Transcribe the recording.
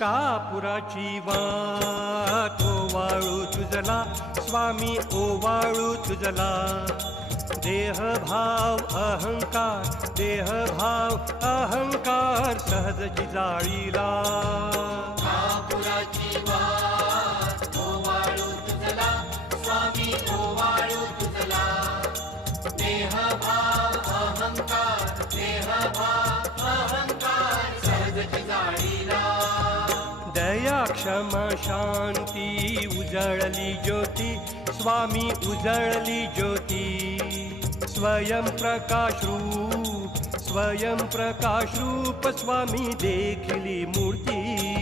कापुराची वाट ओवाळू तुझला स्वामी ओवाळू तुझला देहभाव अहंकार सहजची जाळीला कापुराची वाट ओवाळू तुझला स्वामी ओवाळू तुझला देहभाव अहंकार सहजची जाळीला दया क्षमा शांती उजळली ज्योती स्वामी उजळली ज्योती स्वयं प्रकाश रूप स्वामी देखली मूर्ती